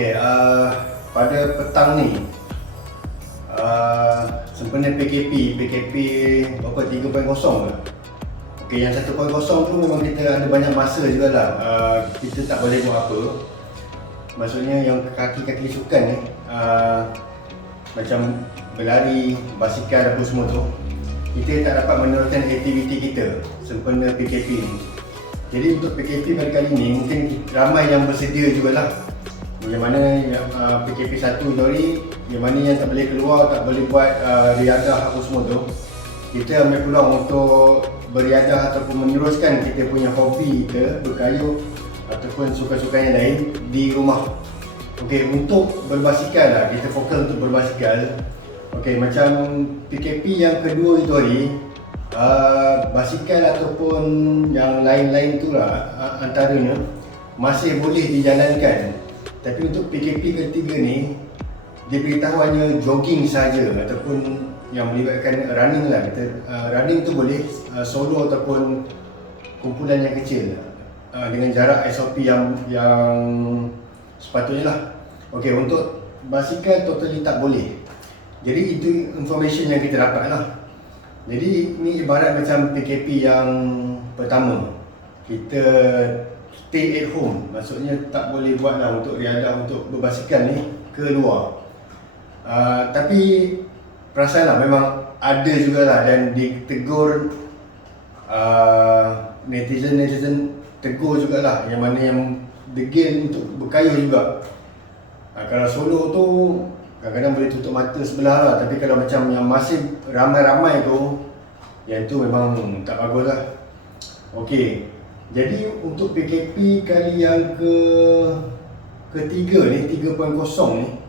Okey, pada petang ni sempena PKP berapa 3.0 ke? Okey, yang 1.0 tu memang kita ada banyak masa jugalah. Kita tak boleh buat apa. Maksudnya yang kaki-kaki sukan ni macam berlari, basikal apa semua tu, kita tak dapat meneruskan aktiviti kita sempena PKP ni. Jadi untuk PKP pada kali ni mungkin ramai yang bersedia jugalah. Yang mana PKP 1 tadi, yang mana yang tak boleh keluar, tak boleh buat riadah apa semua tu, kita ambil peluang untuk beriadah ataupun meneruskan kita punya hobi kita, berkayuh ataupun sukan-sukan yang lain di rumah. Okey, untuk berbasikal lah, kita fokus untuk berbasikal. Okey, macam PKP yang kedua itu hari, basikal ataupun yang lain-lain tu lah antaranya masih boleh dijalankan. Tapi untuk PKP ketiga ni, diberitahu hanya jogging saja ataupun yang melibatkan running lah. Kita running tu boleh solo ataupun kumpulan yang kecil dengan jarak SOP yang sepatutnya lah. Okey, untuk basikal totally tak boleh. Jadi itu information yang kita dapat lah. Jadi ni ibarat macam PKP yang pertama, kita stay at home, maksudnya tak boleh buat lah untuk riadah, untuk berbasikal ni ke luar. Tapi perasanlah memang ada jugalah dan ditegur, netizen tegur jugalah yang mana yang degil untuk berkayuh juga. Kalau solo tu kadang-kadang boleh tutup mata sebelah lah, tapi kalau macam yang masih ramai-ramai tu, yang tu memang tak bagus lah. Okey, jadi untuk PKP kali yang ketiga ni, 3.0 ni,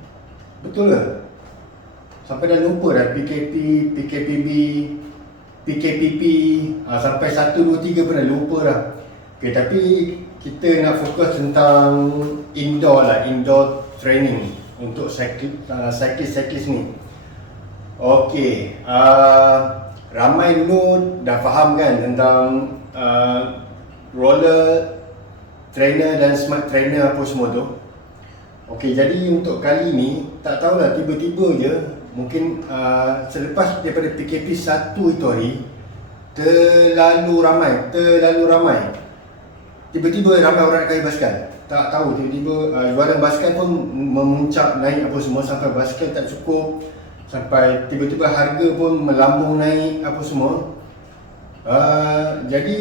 betul ke? Sampai dah lupa dah PKP, PKPB, PKPP, sampai 1, 2, 3 pun dah lupa dah. Okay, tapi kita nak fokus tentang indoor lah, indoor training untuk cyclist ni. Okey, ramai dulu dah faham kan tentang roller trainer dan smart trainer apa semua tu. Okey, jadi untuk kali ni tak tahulah, tiba-tiba je mungkin selepas daripada PKP 1 itu hari terlalu ramai. Tiba-tiba ramai orang nak kaya basikal. Tak tahu, tiba-tiba jualan basikal pun memuncak naik apa semua sampai basikal tak cukup, sampai tiba-tiba harga pun melambung naik apa semua. Jadi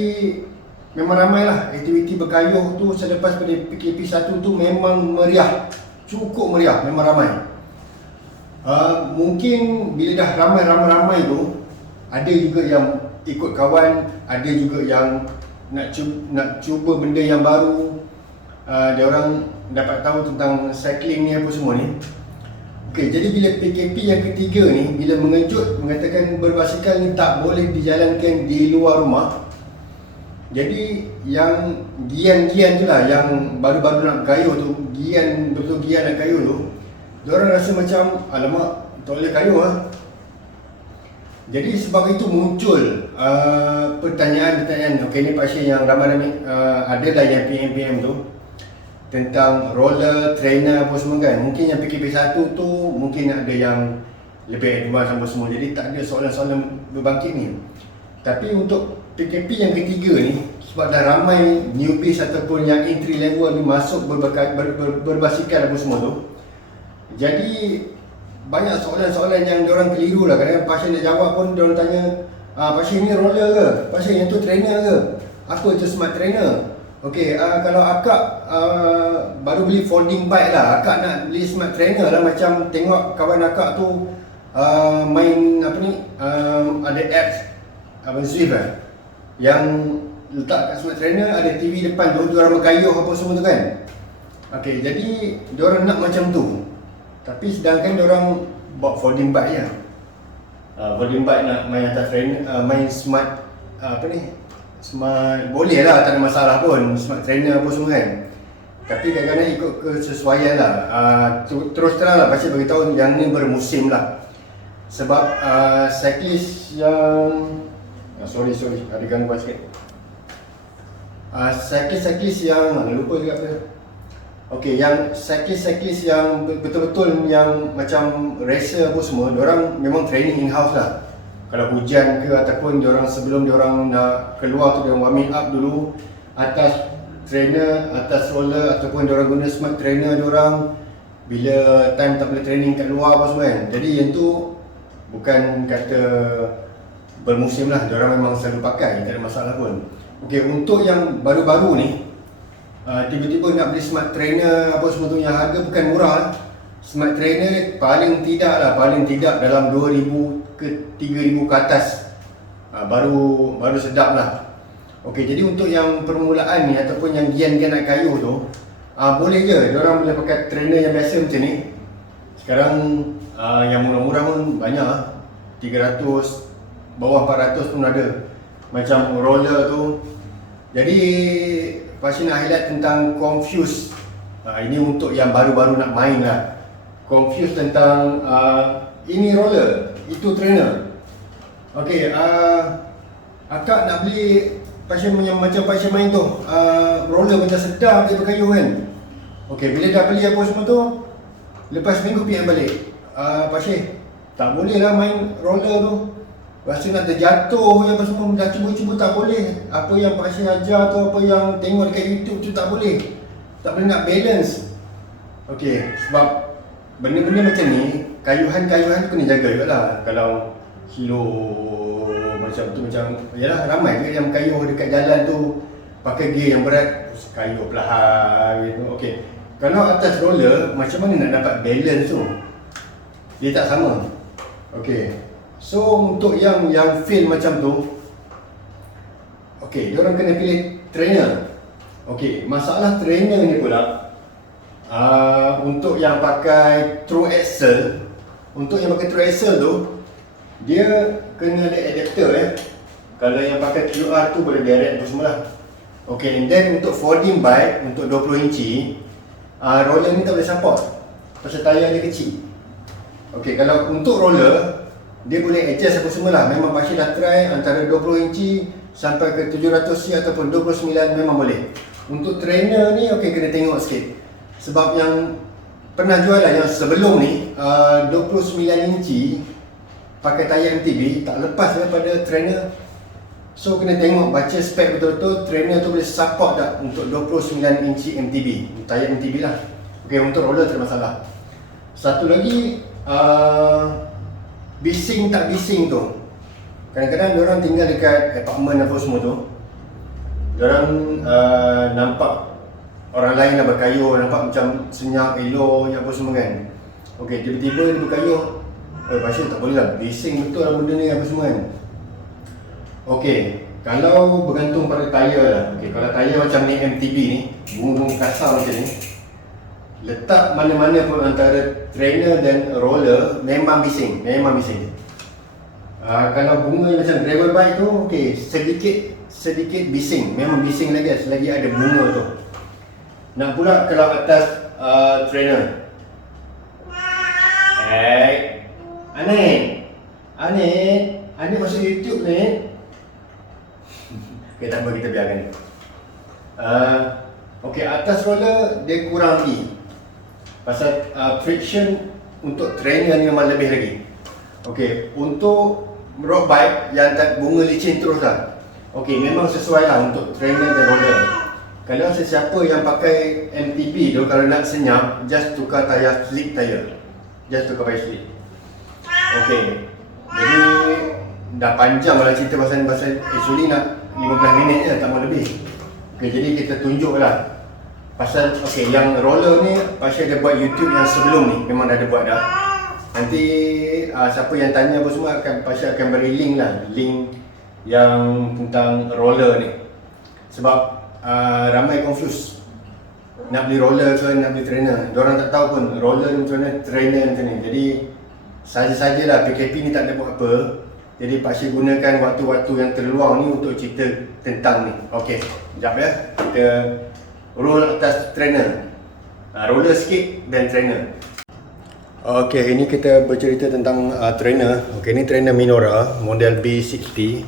memang ramailah aktiviti berkayuh tu selepas pada PKP 1 tu, memang meriah, cukup meriah, memang ramai. Mungkin bila dah ramai tu, ada juga yang ikut kawan, ada juga yang nak cuba benda yang baru. Dia orang dapat tahu tentang cycling ni apa semua ni. Okey, jadi bila PKP yang ketiga ni, bila mengejut mengatakan berbasikal ni tak boleh dijalankan di luar rumah. Jadi yang gian tu lah, yang baru-baru nak kayuh tu, betul gian nak kayuh tu, diorang rasa macam alamak, tak boleh kayuh lah. Jadi sebab itu muncul pertanyaan-pertanyaan. Okey, ni pasien yang ramai-ramai adalah yang PM tu tentang roller trainer apa semua kan. Mungkin yang PKP 1 tu mungkin ada yang lebih advance apa semua, jadi tak ada soalan-soalan berbangkit ni. Tapi untuk PKP yang ketiga ni, sebab dah ramai newbies ataupun yang entry level ni masuk berbasikal apa semua tu, jadi banyak soalan-soalan yang diorang keliru lah. Kadang-kadang pasien dia jawab pun diorang tanya, pasien ni roller ke? Pasien yang tu trainer ke? Apa tu smart trainer? Okey, kalau akak baru beli folding bike lah, akak nak beli smart trainer lah. Macam tengok kawan akak tu main apa ni, ada apps Zwift lah, yang letak kat smart trainer, ada TV depan tu, diorang berkayuh apa semua tu kan. Okey, jadi diorang nak macam tu, tapi sedangkan diorang bawa folding bike je. Folding bike nak main atas trainer, main smart apa ni, smart boleh lah, tak ada masalah pun, smart trainer apa semua kan. Tapi kadang-kadang ikut kesesuaian lah. Terus terang lah, pasal beritahu yang ni bermusim lah. Sebab cyclist yang sorry ada gangguan sikit. Cyclist yang lupa juga apa. Okey, yang cyclist yang betul-betul yang macam racer apa semua, diorang memang training in-house lah. Kalau hujan ke ataupun diorang sebelum diorang nak keluar tu, diorang warming up dulu atas trainer, atas roller, ataupun diorang guna smart trainer diorang bila time tak boleh training kat luar apa semua kan. Jadi yang tu bukan kata bermusim lah, diorang memang selalu pakai, tak ada masalah pun. Okey, untuk yang baru-baru ni tiba-tiba nak beli smart trainer apa semua tu yang harga bukan murah lah. Smart trainer paling tidak dalam 2,000 ke 3,000 ke atas, baru sedap lah. Okey, jadi untuk yang permulaan ni ataupun yang gian-gian nak kayuh tu, boleh je, diorang boleh pakai trainer yang biasa macam ni. Sekarang yang murah-murah pun banyak, 300, bawah 400 pun ada. Macam roller tu. Jadi Pasien nak highlight tentang Confuse. Ini untuk yang baru-baru nak main lah. Confuse tentang ini roller, itu trainer. Okey, akak nak beli pasien macam pasien main tu, roller macam sedap dia berkayuh kan. Okey, bila dah beli apa semua tu, lepas minggu PM balik, pasien tak boleh lah main roller tu. Rasa nak terjatuh yang apa semua, dah cuba-cuba tak boleh. Apa yang pasien ajar tu, apa yang tengok dekat YouTube tu tak boleh. Tak boleh nak balance. Okey, sebab benda-benda macam ni, kayuhan-kayuhan tu kena jaga juga lah. Kalau kilo macam tu, macam yalah, ramai juga yang kayuh dekat jalan tu pakai gear yang berat, kayuh perlahan gitu. Okey, kalau atas roller, macam mana nak dapat balance tu? Dia tak sama. Okey, so untuk yang feel macam tu, okey, diorang kena pilih trainer. Okey, masalah trainer ni pula, untuk yang pakai True Axle, tu dia kena ada adapter Kalau yang pakai QR tu boleh direct apa semua lah. Okey, and then untuk folding bike, untuk 20 inci, roller ni tak boleh support pasal tayar dia kecil. Okey, kalau untuk roller, dia boleh adjust apa semua lah. Memang pasien dah try antara 20 inci sampai ke 700C ataupun 29 memang boleh. Untuk trainer ni, okey, kena tengok sikit. Sebab yang pernah jual lah, yang sebelum ni 29 inci pakai tayar MTB, tak lepas daripada trainer. So kena tengok, baca spek betul-betul, trainer tu boleh support tak untuk 29 inci MTB, tayar MTB lah. Okey, untuk roller tak ada masalah. Satu lagi, bising tak bising tu, kadang-kadang diorang tinggal dekat apartment apa semua tu, diorang nampak orang lain dah berkayuh, nampak macam senyap, elok apa semua kan. Okey, tiba-tiba dia berkayuh, pasien tak boleh lah, bising betul lah benda ni apa semua kan. Okey, kalau bergantung pada tayar lah. Okey, kalau tayar macam ni MTB ni, bunga-bunga kasar macam ni, letak mana-mana pun antara trainer dan roller memang bising, kalau bunga macam gravel bike tu, okey, sedikit bising, memang bising lagi selagi ada bunga tu. Nak pula kalau atas trainer, Anik masuk YouTube ni. Okey, tak apa, kita biarkan. Okey, atas roller dia kurang lagi. Pasal friction untuk trainer ni memang lebih lagi. Okey, untuk road bike yang tak bunga licin terus lah. Okey, memang sesuai lah untuk trainer dan roller. Kalau sesiapa yang pakai MTB tu, kalau nak senyap, just tukar tayar slick tayar. Just tukar tayar slick. Okey, jadi dah panjang lah cerita pasal actually nak 15 minit je, tak mau lebih. Okey, jadi kita tunjuk lah pasal, okey, yang roller ni pasal dia buat YouTube yang sebelum ni, memang dah ada buat dah. Nanti siapa yang tanya apa semua pasal akan beri link lah, link yang tentang roller ni. Sebab ramai confuse nak beli roller ke nak beli trainer. Diorang tak tahu pun roller ni macam mana, trainer macam ni. Jadi saja-sajalah, PKP ni tak ada buat apa. Jadi Pak Syed gunakan waktu-waktu yang terluang ni untuk cerita tentang ni. Okey, sekejap ya. Kita roll atas trainer, roller sikit dan trainer. Okey, ini kita bercerita tentang trainer. Okey, ni trainer Minora model B60.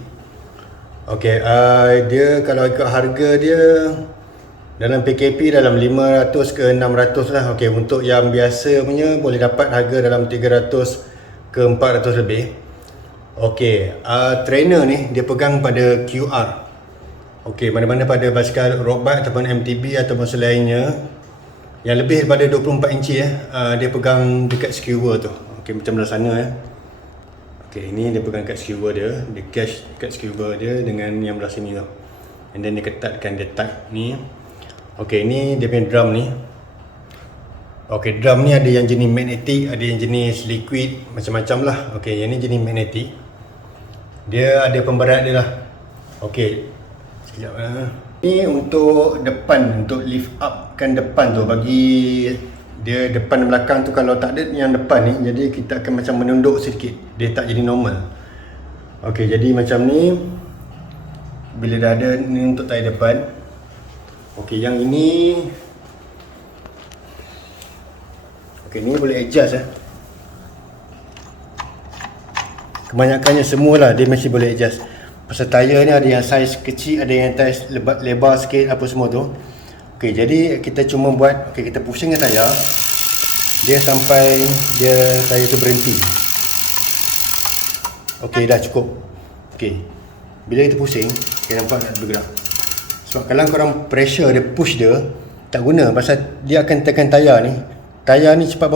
Okey, dia kalau ikut harga dia Dalam PKP dalam 500 ke 600 lah. Okey, untuk yang biasa punya boleh dapat harga dalam 300 ke 400 lebih. Okey, trainer ni dia pegang pada QR. Okey, mana-mana pada basikal road bike ataupun MTB ataupun selainnya yang lebih daripada 24 inci dia pegang dekat skewer tu. Okey, macam belah sana Okey, ini dia pegang kat skewer dia, dia catch kat skewer dia dengan yang belah sini tu. And then dia ketatkan, dia tight ni. Okey, ni dia punya drum ni. Okey, drum ni ada yang jenis magnetic, ada yang jenis liquid, macam-macam lah. Okey, yang ni jenis magnetic. Dia ada pemberat dia lah. Okey, sekejap Ni untuk depan, untuk lift up kan depan tu, bagi dia depan dan belakang tu. Kalau tak ada yang depan ni, jadi kita akan macam menunduk sedikit, dia tak jadi normal. Okey, jadi macam ni. Bila dah ada ni untuk tayar depan. Okey, yang ini ni boleh adjust Kebanyakannya semualah dia mesti boleh adjust. Pasal tayar ni ada yang saiz kecil, ada yang saiz lebar sikit, apa semua tu. Okey, jadi kita cuma buat, okey, kita pusingkan tayar dia sampai tayar tu berhenti. Okey, dah cukup. Okey, bila kita pusing, okey, nampak nak bergerak. Sebab kalau korang pressure dia, push dia, tak guna. Pasal dia akan tekan tayar ni. Tayar ni cepat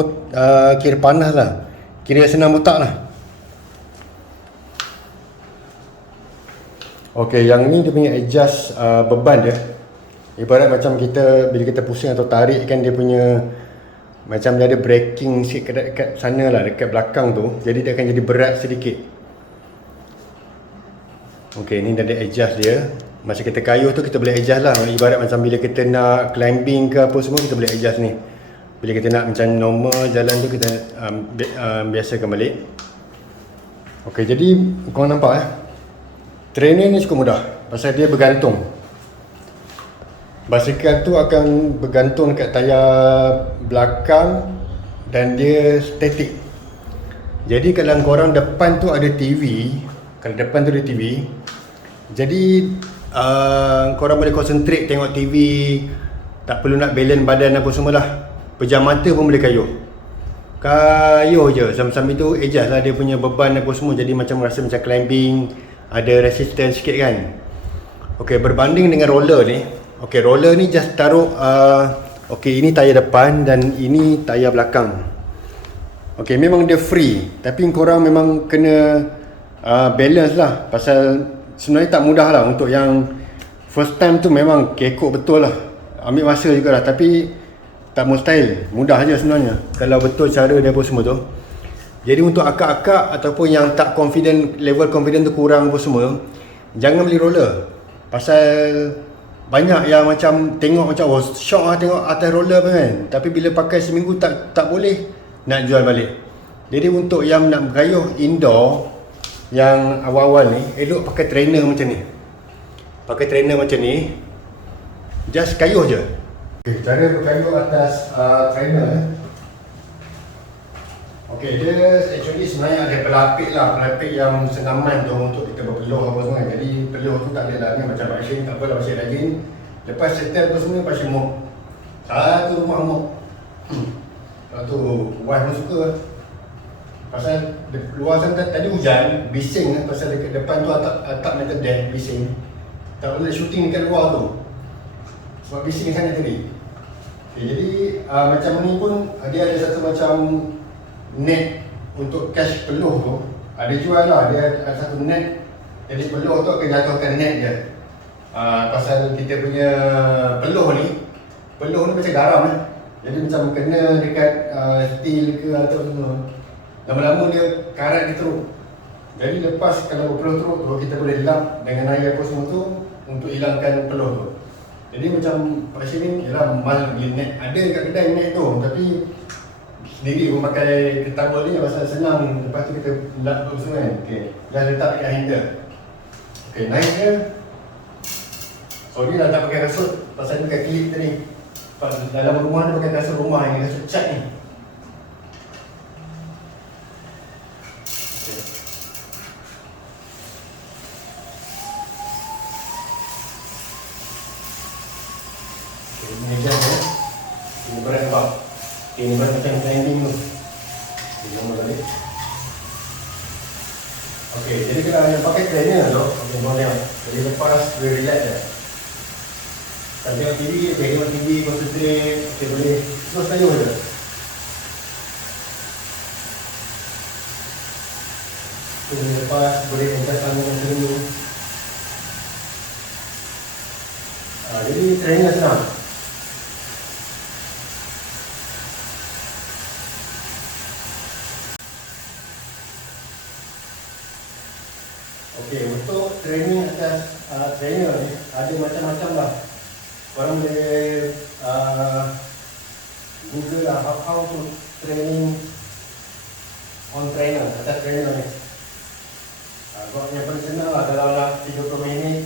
kira panas lah, kira senang botak lah. Okey, yang ni dia punya adjust beban dia. Ibarat macam kita, bila kita pusing atau tarik kan, dia punya macam dia ada braking sikit dekat sana lah, dekat belakang tu. Jadi dia akan jadi berat sedikit. Okey, ni dah ada adjust dia. Masa kita kayuh tu kita boleh adjust lah. Ibarat macam bila kita nak climbing ke apa semua, kita boleh adjust ni. Bila kita nak macam normal jalan tu, kita biasakan balik. Okey, jadi korang nampak trainer ni cukup mudah. Pasal dia bergantung. Basikal tu akan bergantung dekat tayar belakang dan dia statik. Jadi kalau korang depan tu ada TV, kalau depan tu ada TV, jadi korang boleh concentrate tengok TV, tak perlu nak balance badan apa semualah. Pejam mata pun boleh kayuh je, sambil-sambil tu adjust lah dia punya beban apa semua. Jadi macam rasa macam climbing, ada resistance sikit kan. Okey, berbanding dengan roller ni. Okey, roller ni just taruh okey, ini tayar depan dan ini tayar belakang. Okey, memang dia free, tapi korang memang kena balance lah. Pasal sebenarnya tak mudah lah. Untuk yang first time tu memang kekok betul lah, ambil masa jugalah. Tapi tak mustahil, mudah je sebenarnya kalau betul cara dia apa semua tu. Jadi untuk akak-akak ataupun yang tak confident, level confident tu kurang apa semua, jangan beli roller. Pasal banyak yang macam tengok macam shock lah tengok atas roller kan, tapi bila pakai seminggu tak boleh nak jual balik. Jadi untuk yang nak bergayuh indoor yang awal-awal ni, elok pakai trainer macam ni. Pakai trainer macam ni, just kayuh je. Okay, cara berkayuh atas trainer. Okay, dia actually sebenarnya ada pelapik lah, pelapik yang senaman tu untuk kita berpeluh apa semua. Jadi peluh tu tak ada lah, ni macam Pak Syed, tak apalah Pak Syed rajin. Lepas settle tu semua Pak Syed mop. Satu rumah mop. Lepas tu wife pun suka. Pasal luar sana tadi hujan, bising lah. Pasal dekat depan tu atap metal deck, bising. Tak boleh shooting dekat luar tu sebab bising sangat tadi. Okay, jadi macam ni pun dia ada satu macam net untuk catch peluh tu. Ada jual lah, dia ada satu net. Jadi peluh tu akan jatuhkan net je. Pasal kita punya peluh ni macam garam Jadi macam kena dekat steel ke atau semua, lama-lama dia karat dia teruk. Jadi lepas kalau berpeluh teruk tu, kita boleh lap dengan air apa semua tu untuk hilangkan peluh tu. Jadi macam Pak Syed ni, ialah mal beli net. Ada kat kedai net tu, tapi sendiri pun pakai ketawal ni pasal senang. Lepas tu kita lap tu semua kan. Okay, dah letak dekat handle. Okay, naik je. So ni dah tak pakai kasut, pasal ni pakai klip tadi. Dalam rumah ni pakai kasut rumah ni, kasut cat ni. macam landing tu. Jangan balik. Okey, jadi kalau yang pakai trainer tu, okey boleh. Jadi lepas dia relax je. Tengok TV, tengok TV, concentrate, okey boleh. Terus tayung je. Boleh lepas, boleh adjust tangan macam ni. Jadi trainer senang. Okey, untuk training atas trainer ni ada macam-macam lah. Korang boleh Google lah how to training on trainer, atas trainer ni. Yang paling senang lah kalau nak 30 minit.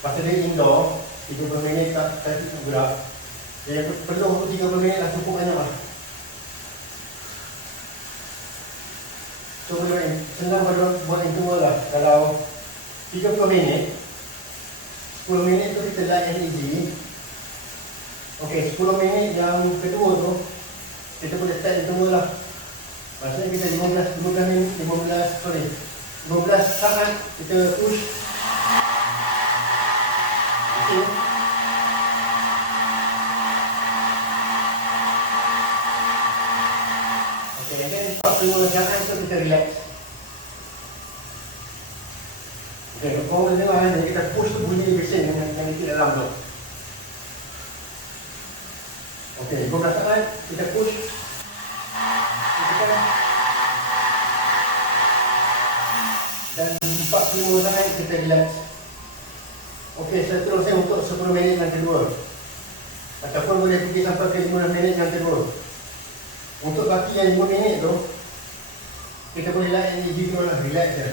Pasal dia indoor, 30 minit tak bergerak. Yang perlu 30 minit lah, cukup banyak lah. So boleh senang buat yang tua lah. Kalau 30 minit, 10 minit tu kita light energy. Okey, 10 minit yang kedua tu kita boleh start yang kedua lah. Maksudnya kita 15 saat kita push. Okey. Okey, dan 40 saat tu kita relax. Okey, kalau boleh tengok jadi kita push tu bunyi bising yang di dalam tu. Okey, 15 saat kita push. Dan 45 saat kita relax. Okey, seterusnya untuk 10 minit yang kedua. Ataupun boleh pergi sampai ke 15 minit yang kedua. Untuk baki yang 5 minit tu, kita boleh light energy tu lah, relax je.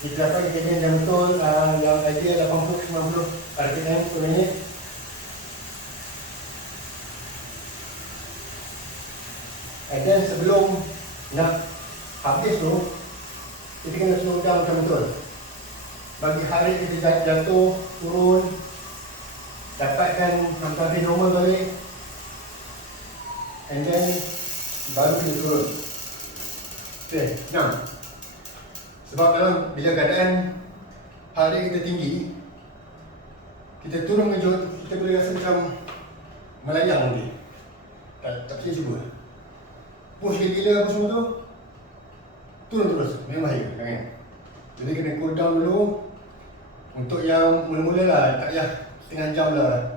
Kita dapat kejadian yang betul, yang ideal 80-90 RPM per minit. And then sebelum nak habis tu, kita kena slow down macam betul. Bagi hari kita jatuh, turun, dapatkan hampir normal balik. And then baru kita turun. Okay, senang. Sebab kalau bila keadaan hari kita tinggi, kita turun kejut, kita boleh rasa macam melayang nanti. Tak percaya cuba. Push gila-gila apa semua tu, turun terus, memang bahaya kan. Jadi kena cool down dulu. Untuk yang mula-mula lah, tak payah setengah jam lah.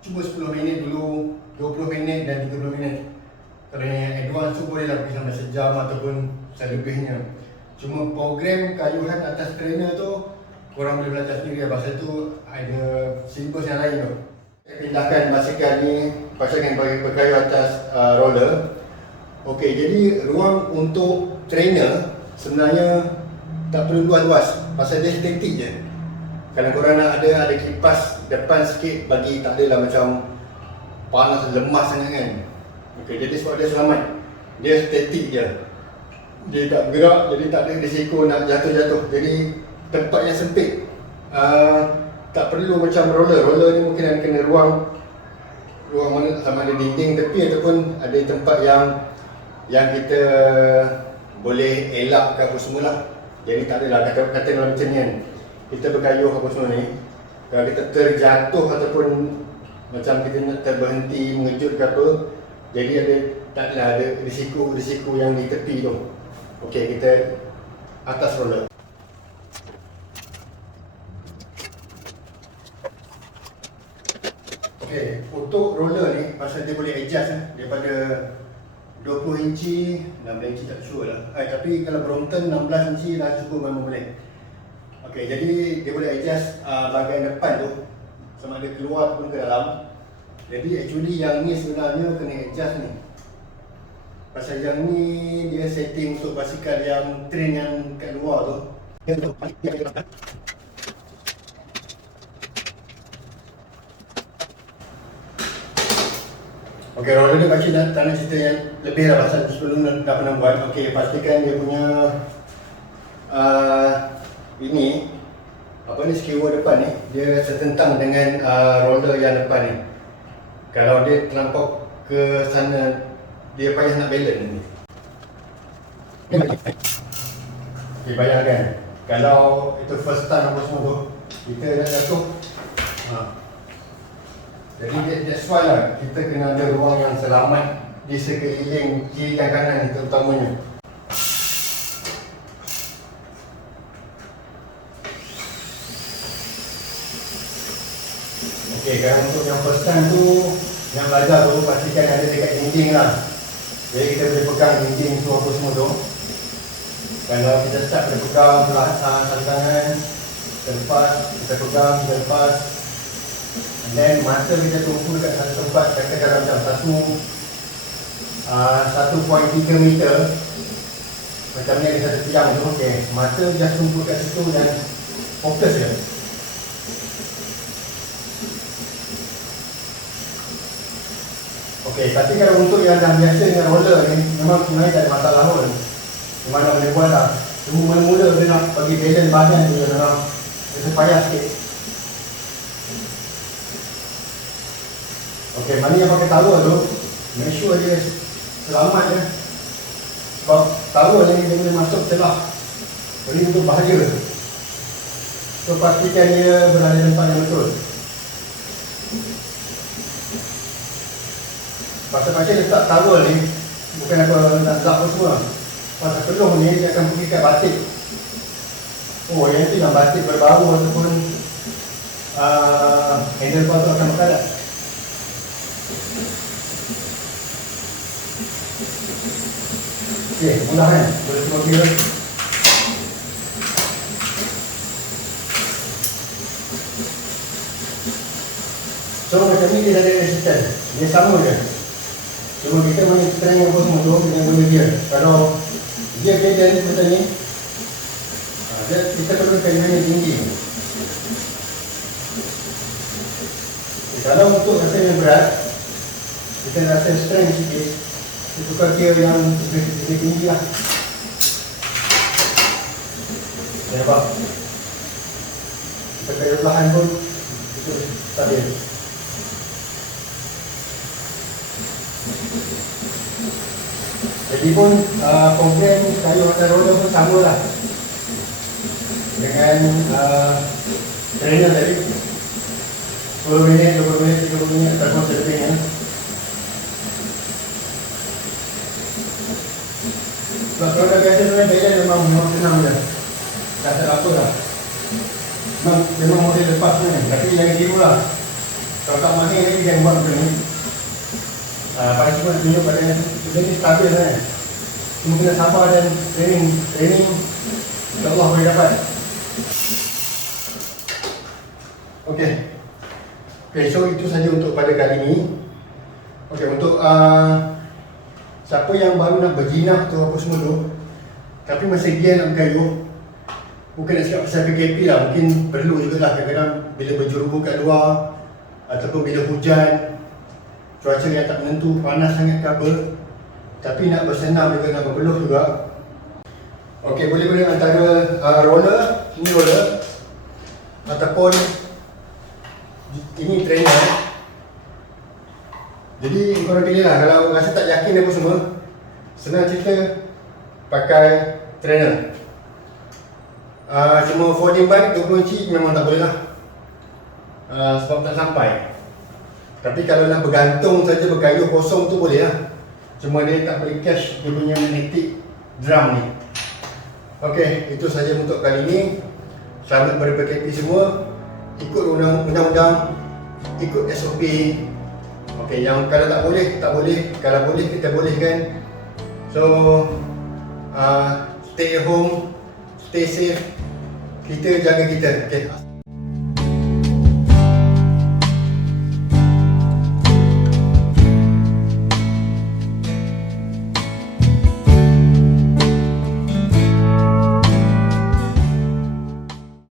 Cuba 10 minit dulu, 20 minit dan 30 minit. Kalau yang advance tu boleh lah pergi sampai sejam ataupun selebihnya. Cuma program kayuhan atas trainer tu korang boleh belajar sendiri lah. Pasal tu ada syllabus yang lain tu. Pindahkan basikal ni, pasangkan berkayu atas roller. Okey, jadi ruang untuk trainer sebenarnya tak perlu luas-luas. Pasal dia statik je. Kalau korang nak ada kipas depan sikit bagi tak adalah macam panas lemas sangat kan. Okey, jadi sebab dia selamat. Dia statik je. Dia tak bergerak, jadi tak ada risiko nak jatuh-jatuh. Jadi tempat yang sempit. Tak perlu macam roller. Roller ni mungkin ada kena ruang mana sama ada dinding tepi ataupun ada tempat yang kita boleh elak ke apa semua lah. Jadi tak adalah kata dalam macam ni kan. Kita berkayuh apa semua ni, kalau kita terjatuh ataupun macam kita nak terberhenti mengejut ke apa, jadi tak ada risiko yang di tepi tu. Okey, kita atas roller. Okey, untuk roller ni pasal dia boleh adjust daripada 20 inci, 16 inci tak sure lah. Tapi kalau Brompton 16 inci dah cukup, memang boleh. Okey, jadi dia boleh adjust bahagian depan tu sama ada keluar ataupun ke dalam. Jadi actually yang ni sebenarnya kena adjust ni. Pasal yang ni dia setting untuk basikal yang train yang kat luar tu. Okey, roller ni pakcik tak nak cerita yang lebih lah pasal sebelum dah pernah buat. Okey, pastikan dia punya ini apa ni, skewer depan ni dia setentang dengan roller yang depan ni. Kalau dia terlampau ke sana, dia payah nak balance nanti. Okay, bayangkan kalau itu first time apa semua tu, kita nak jatuh. Jadi that's why lah kita kena ada ruang yang selamat di sekeliling kiri dan kanan terutamanya. Okey, kalau untuk yang first time tu, yang belajar tu, pastikan ada dekat dinding lah. Jadi kita boleh pegang dinding tu apa semua tu. Kalau kita start boleh pegang perlahan tangan, kita lepas, kita pegang, kita lepas. And then mata kita tumpu dekat satu tempat, katakan macam 1.3 meter. Macam ni ada satu tiang tu, okey. Mata just tumpu kat situ dan fokus je. Okey, tapi kalau untuk yang dah biasa dengan roller ni, memang sebenarnya tak ada masalah pun. Mana boleh buat lah. Cuma mula-mula dia nak bagi balance badan tu, dia payah sikit. Okey, mana yang pakai towel tu, make sure dia selamat je. Sebab towel ni dia boleh masuk celah. Jadi itu bahaya. So pastikan dia berada di tempat yang betul. Pasal-pasal letak towel ni, bukan apa nak zap apa semua. Pasal peluh ni dia akan pergi kat batik. Oh, yang tu yang batik berbau ataupun handlebar tu akan berkarat. Okey, mudah kan? Boleh cuba kira. So macam ni dia ada resistance. Dia sama je. Cuma kita mana strength apa semua tu dengan guna dia. Kalau dia balance macam ni, kita perlu kailangan tinggi. Kalau untuk rasa yang berat, kita rasa strength sikit, kita tukar gear yang lebih tinggi lah. Nampak? Kita kaya perlahan pun, itu stabil. Jadi pun program kayu atas roda pun sama lah dengan trainer tadi. 10 minit, 20 minit, 30 minit ataupun selebihnya. Sebab kalau dah biasa sebenarnya balance memang senang je. Tak ada apa lah. Memang boleh lepas sebenarnya. Tapi jangan tiru lah. Kalau tak mahir lagi jangan buat macam ni. Paling cuma tunjuk pada yang sudah ni stabil kan. Cuma kena sabar dan training InsyaAllah boleh dapat. Okay, so itu saja untuk pada kali ini. Okay, untuk siapa yang baru nak berjinah tu apa semua tu, tapi masih dia nak bergayuh, bukan nak cakap pasal PKP lah, mungkin perlu jugalah kadang-kadang bila berjurubu kat luar ataupun bila hujan, cuaca yang tak menentu, panas sangat ke apa, tapi nak bersenam juga, nak berpeluh juga. Okey, boleh guna antara roller, ini roller, ataupun ini trainer. Jadi korang pilih lah, kalau rasa tak yakin apa semua, senang cerita pakai trainer. Cuma folding bike 20 inci memang tak boleh lah, sebab tak sampai. Tapi kalau nak bergantung saja berkayuh kosong tu boleh lah. Cuma dia tak boleh catch dia punya magnetic drum ni. Okey, itu saja untuk kali ini. Selamat ber-PKP semua. Ikut undang-undang, ikut SOP. Okey, yang kalau tak boleh, tak boleh. Kalau boleh, kita bolehkan. So, stay home, stay safe. Kita jaga kita. Okey.